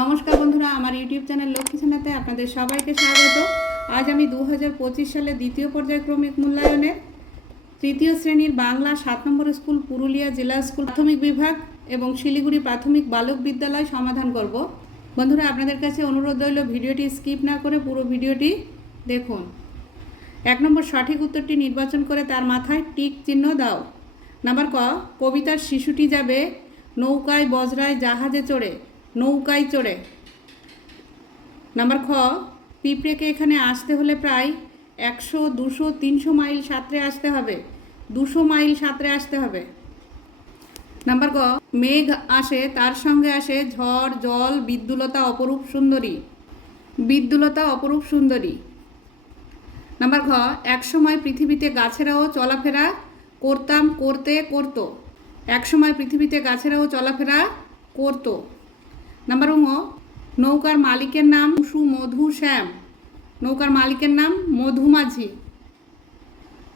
নমস্কার বন্ধুরা, আমার ইউটিউব চ্যানেল লক্ষ্মী সেনাতে আপনাদের সবাইকে স্বাগত। আজ আমি দু হাজার পঁচিশ সালে দ্বিতীয় পর্যায়ক্রমিক মূল্যায়নের তৃতীয় শ্রেণির বাংলা সাত নম্বর স্কুল, পুরুলিয়া জেলা স্কুল প্রাথমিক বিভাগ এবং শিলিগুড়ি প্রাথমিক বালক বিদ্যালয় সমাধান করব। বন্ধুরা, আপনাদের কাছে অনুরোধ রইল, ভিডিওটি স্কিপ না করে পুরো ভিডিওটি দেখুন। এক নম্বর, সঠিক উত্তরটি নির্বাচন করে তার মাথায় টিক চিহ্ন দাও। নাম্বার ক, কবিতার শিশুটি যাবে নৌকায়, বজরায়, জাহাজে চড়ে। নৌকায় চড়ে। নাম্বার খ, পিঁপড়েকে এখানে আসতে হলে প্রায় একশো, দুশো, তিনশো মাইল সাঁতরে আসতে হবে। দুশো মাইল সাঁতরে আসতে হবে। নাম্বার ক মেঘ আসে, তার সঙ্গে আসে ঝড়, জল, বিদ্যুলতা অপরূপ সুন্দরী। বিদ্যুলতা অপরূপ সুন্দরী। নাম্বার ঘ, একসময় পৃথিবীতে গাছেরাও চলাফেরা করতাম, করতে, করতো। একসময় পৃথিবীতে গাছেরাও চলাফেরা করতো। নাম্বার উঙ নৌকার মালিকের নাম সু মধু শ্যাম। নৌকার মালিকের নাম মধু মাঝি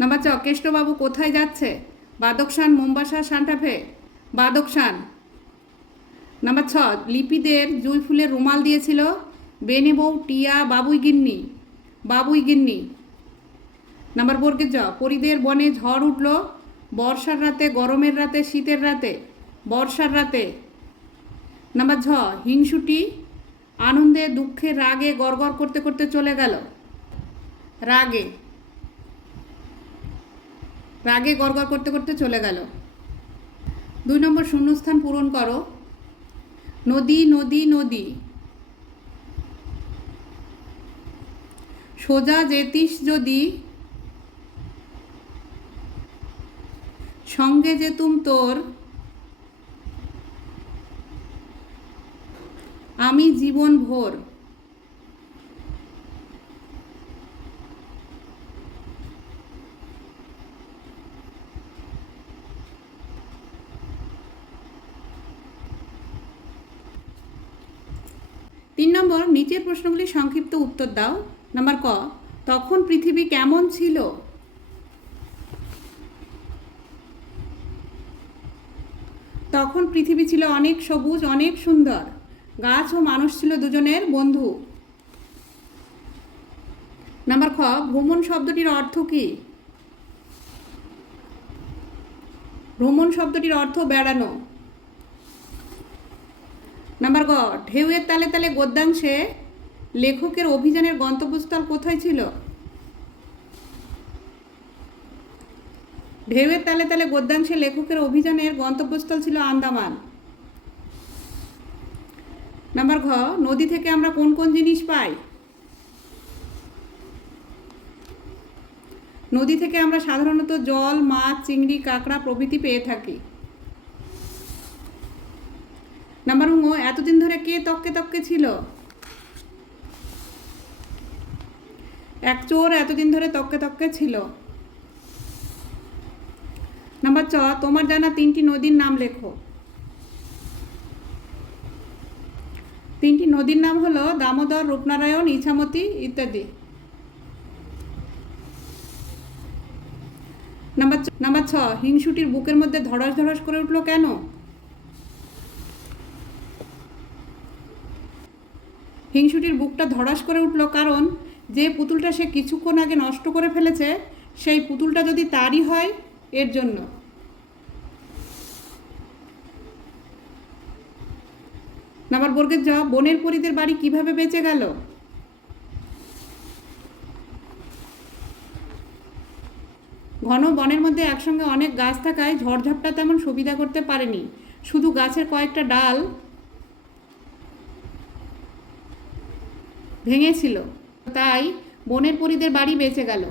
নাম্বার চ কেষ্টবাবু কোথায় যাচ্ছে? বাদকশান মোম্বাসা সান্টাফে বাদকশান নাম্বার ছ লিপিদের জুই ফুলের রুমাল দিয়েছিল বেনে বউ টিয়া বাবুই গিন্নি বাবুই গিন্নি নাম্বার বর্গের জ পরিদের বনে ঝড় উঠল। বর্ষার রাতে, গরমের রাতে, শীতের রাতে। বর্ষার রাতে। নাম্বার ঝ, হিংসুটি আনন্দে, দুঃখে, রাগে, গড়গড় করতে করতে চলে গেল। রাগে। রাগে, গড়গড় করতে করতে চলে গেল। দুই নম্বর, শূন্যস্থান পূরণ করো। নদী নদী নদী। সোজা যেতিস যদি, সঙ্গে যেতুম তোর আমি জীবন ভোর। তিন নম্বর, নিচের প্রশ্নগুলি সংক্ষিপ্ত উত্তর দাও। নাম্বার ক, তখন পৃথিবী কেমন ছিল? তখন পৃথিবী ছিল অনেক সবুজ, অনেক সুন্দর। গাছ ও মানুষ ছিল দুজনের বন্ধু। নাম্বার খ, ভ্রমণ শব্দটির অর্থ কী? ভ্রমণ শব্দটির অর্থ বেড়ানো। নাম্বার গ, ঢেউয়ের তালে তালে গদ্যাংশে লেখকের অভিযানের গন্তব্যস্থল কোথায় ছিল? ঢেউয়ের তালে তালে গদ্যাংশে লেখকের অভিযানের গন্তব্যস্থল ছিল আন্দামান। নাম্বার ঘ, নদী থেকে আমরা কোন কোন জিনিস পাই? নদী থেকে আমরা সাধারণত জল, মাছ, চিংড়ি, কাঁকড়া প্রভৃতি পেয়ে থাকি। নাম্বার উঙ এতদিন ধরে কে তককে তককে ছিল? এক চোর এতদিন ধরে তককে তককে ছিল। নাম্বার চ তোমার জানা তিনটি নদীর নাম লেখো। তিনটি নদীর নাম হলো দামোদর, রূপনারায়ণ, ইছামতি ইত্যাদি। নাম্বার নাম্বার ছ, হিংসুটির বুকের মধ্যে ধড়াস ধড়াস করে উঠল কেন? হিংসুটির বুকটা ধড়াস করে উঠল কারণ যে পুতুলটা সে কিছুক্ষণ আগে নষ্ট করে ফেলেছে, সেই পুতুলটা যদি তারই হয়, এর জন্য। নাম্বার বর্গের জ, বনের পরিদের বাড়ি কীভাবে বেঁচে গেল? ঘন বনের মধ্যে একসঙ্গে অনেক গাছ থাকায় ঝড়ঝাপটা তেমন সুবিধা করতে পারেনি। শুধু গাছের কয়েকটা ডাল ভেঙেছিল। তাই বনের পরিদের বাড়ি বেঁচে গেল।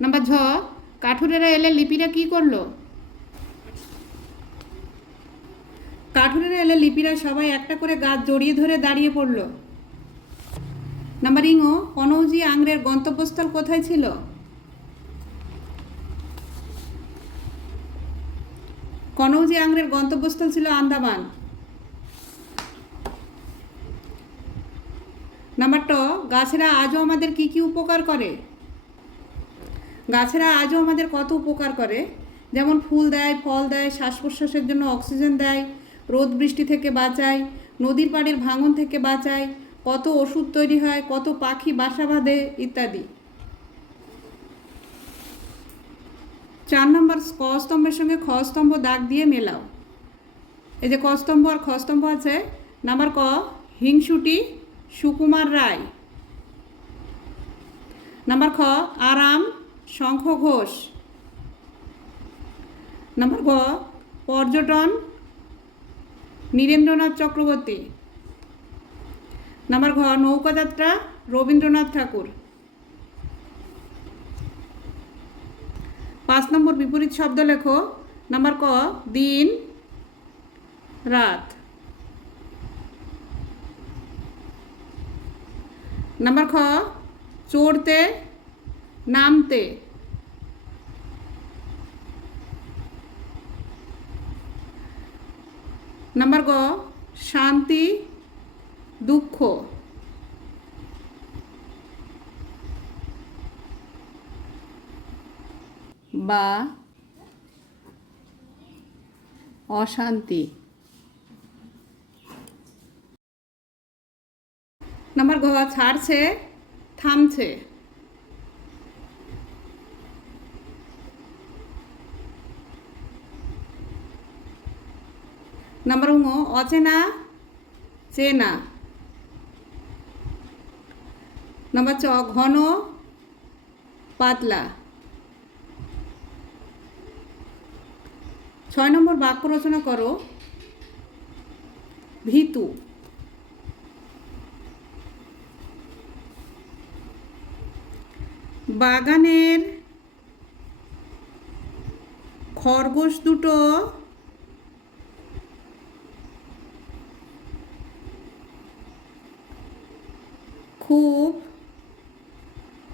নাম্বার ঝ, কাঠুরেরা এলে লিপিরা কি করল? কাঠুরেরা এলে লিপিরা সবাই একটা করে গাছ জড়িয়ে ধরে দাঁড়িয়ে পড়ল। নাম্বার ইংও কনৌজি আংরের গন্তব্যস্থল কোথায় ছিল? কনৌজি আংরের গন্তব্যস্থল ছিল আন্দামান। নাম্বার ট, গাছেরা আজও আমাদের কি কি উপকার করে? গাছেরা আজও আমাদের কত উপকার করে? যেমন ফুল দেয়, ফল দেয় শ্বাস প্রশ্বাসের জন্য অক্সিজেন দেয় রোদ বৃষ্টি থেকে বাঁচায়, নদীর পাড়ের ভাঙন থেকে বাঁচায়, কত ওষুধ তৈরি হয়, কত পাখি বাসা বাঁধে, ইত্যাদি। চার নম্বর ক স্তম্ভের সঙ্গে খ স্তম্ভ দাগ দিয়ে মেলাও। এই যে ক স্তম্ভ আর খ স্তম্ভ আছে, নাম্বার ক, হিংসুটি সুকুমার রায়। নাম্বার খ, আরাম শঙ্খ ঘোষ। নাম্বার গ, পর্যটন নীরেন্দ্রনাথ চক্রবর্তী। নাম্বার ঘ, নৌকাযাত্রা, রবীন্দ্রনাথ ঠাকুর। পাঁচ নম্বর, বিপরীত শব্দ লেখো। নাম্বার ক, দিন, রাত। নাম্বার খ, চড়তে, নামতে। নাম্বার গ শান্তি দুঃখ। বা অশান্তি। নাম্বার ঘ ছাড়ছে থামছে। নাম্বার ঙ অচেনা চেনা নাম্বার চ ঘন পাতলা ছয় নম্বর বাক্য রচনা করো ভীতু বাগানের খরগোশ দুটো খুব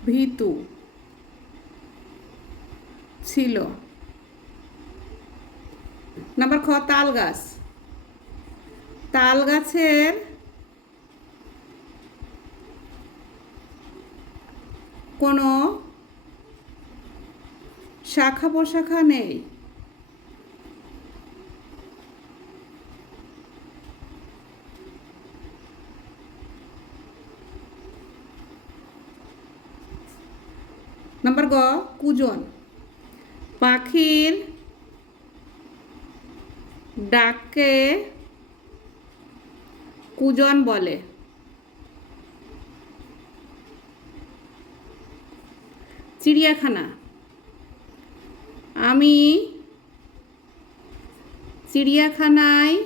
ভীতু ছিল। নাম্বার খ তাল গাছ। তাল গাছের কোনো শাখা প্রশাখা নেই। নাম্বার গ কুজন। পাখির ডাককে কুজন বলে। চিড়িয়াখানা। আমি চিড়িয়াখানায়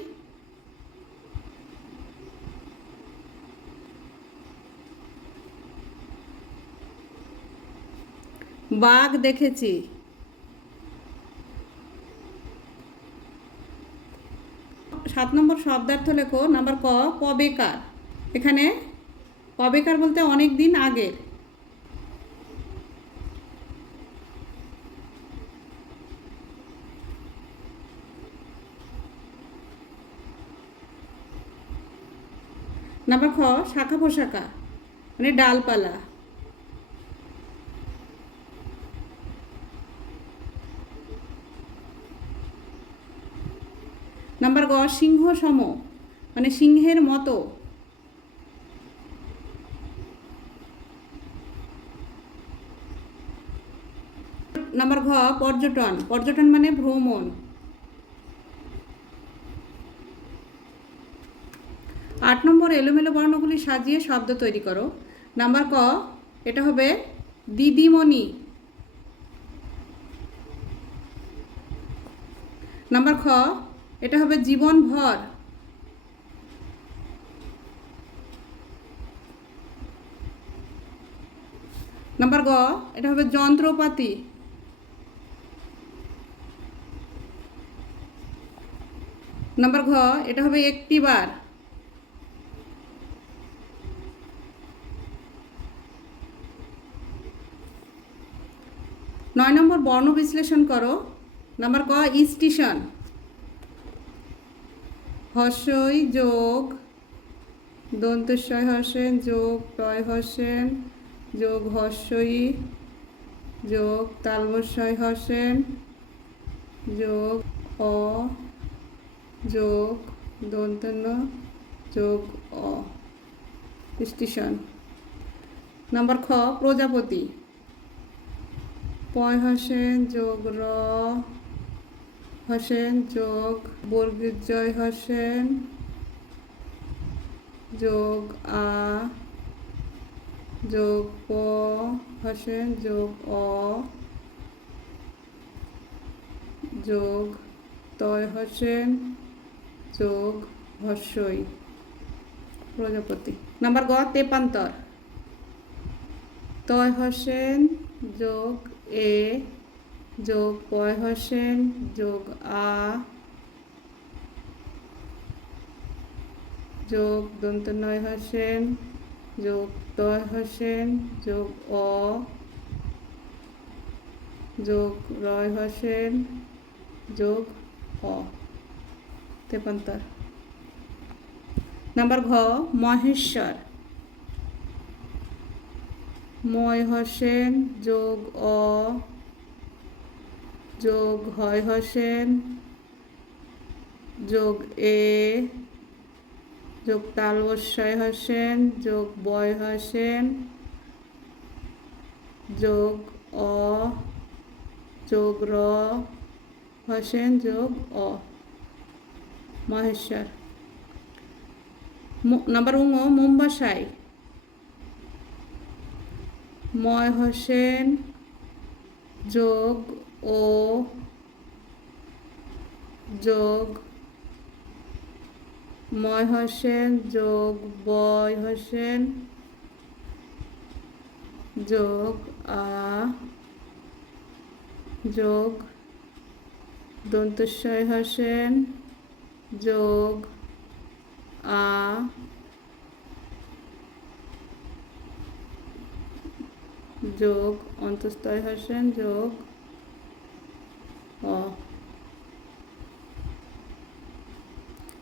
বাঘ দেখেছি। সাত নম্বর শব্দার্থ লেখো, নাম্বার ক, কবেকার। এখানে কবেকার বলতে অনেক দিন আগের। নাম্বার খ, শাখা পোশাকা মানে ডালপালা। নাম্বার গ সিংহ সম মানে সিংহের মতো। নাম্বার ঘ, পর্যটন পর্যটন মানে ভ্রমণ। আট নম্বর, এলোমেলো বর্ণগুলি সাজিয়ে শব্দ তৈরি করো। নাম্বার ক, এটা হবে দিদিমণি। নাম্বার খ এটা হবে জীবনভর। নাম্বার গ, এটা হবে যন্ত্রপাতি। নাম্বার ঘ, এটা হবে একটি বার নয় নম্বর বর্ণ বিশ্লেষণ করো। নাম্বার ক, স্টেশন। হর্ষই যোগ, দন্তস্বয় হর্ষেন যোগ টয় হর্ষেন যোগ, হর্ষই যোগ, তালবস্বয় হর্ষেন যোগ, অ যোগ, দন্তন্য যোগ, অ। স্টেশন। নাম্বার খ, প্রজাপতি। পয় হোসেন যোগ, র হোসেন, যোগ বর্গীর জয় হোসেন, যোগ আ, যোগ প, হোসেন, যোগ অ, যোগ তয় হোসেন, যোগ হর্ষই প্রজাপতি। নাম্বার গ, তেপান্তর। তয় হোসেন, যোগ এ যোগ পয় হোসেন? যোগ আ। যোগ দন্ত নয় হোসেন। যোগ তয় হোসেন। যোগ অ। যোগ রয় হোসেন। যোগ অ। তেপান্তর। নাম্বার ঘ, মহেশ্বর। ময় হোসেন, যোগ অ। যোগ হয় হোসেন যোগ এ, যোগ তালবস্যয় হোসেন যোগ বয় হোসেন যোগ অ, যোগ র হোসেন যোগ অ। মহেশ্বর। নাম্বার উঙ মুম্বাসাই ময় হোসেন যোগ ও যোগ ময় হোসেন যোগ বয় হোসেন যোগ আ যোগ দন্তস্বয় হোসেন যোগ আ যোগ অন্তস্তয় হোসেন যোগ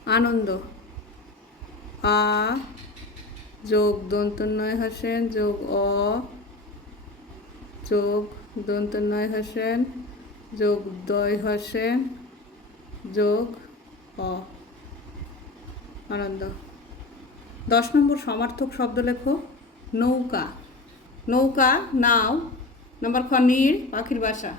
আনন্দ। আ, যোগ দন্তন্বয় হোসেন, যোগ অ, যোগ দন্তন্বয় হোসেন, যোগ দয় হোসেন, যোগ অ। আনন্দ। দশ নম্বর সমার্থক শব্দ লেখো। নৌকা। নৌকা, নাও। নম্বর খ নীড় পাখির বাসা।